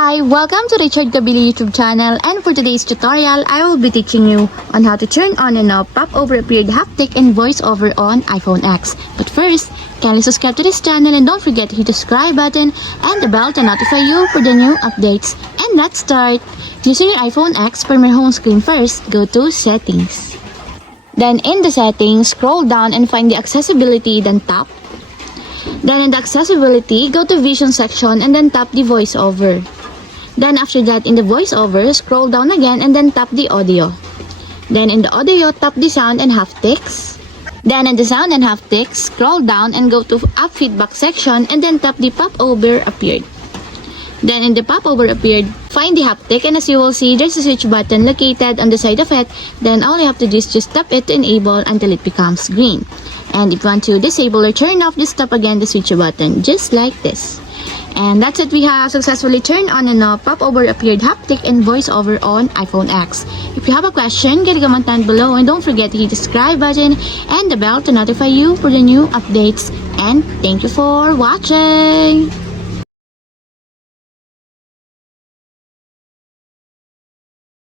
Hi, welcome to Richard Kabili YouTube channel, and for today's tutorial, I will be teaching you on how to turn on and off pop-over appeared haptic and voiceover on iPhone X. But first, kindly subscribe to this channel and don't forget to hit the subscribe button and the bell to notify you for the new updates. And let's start! Using your iPhone X, from your home screen first, go to Settings. Then in the settings, scroll down and find the accessibility, then tap. Then in the accessibility, go to vision section and then tap the voiceover. Then after that, in the voiceover, scroll down again and then tap the audio. Then in the audio, tap the sound and haptics. Then in the sound and haptics, scroll down and go to app feedback section and then tap the pop-over appeared. Then in the pop-over appeared, find the haptic, and as you will see, there's a switch button located on the side of it. Then all you have to do is just tap it to enable until it becomes green. And if you want to disable or turn off, just tap again the switch button, just like this. And that's it, we have successfully turned on and off pop-over appeared haptic and voiceover on iPhone X. If you have a question, get a comment down below, and don't forget to hit the subscribe button and the bell to notify you for the new updates. And thank you for watching!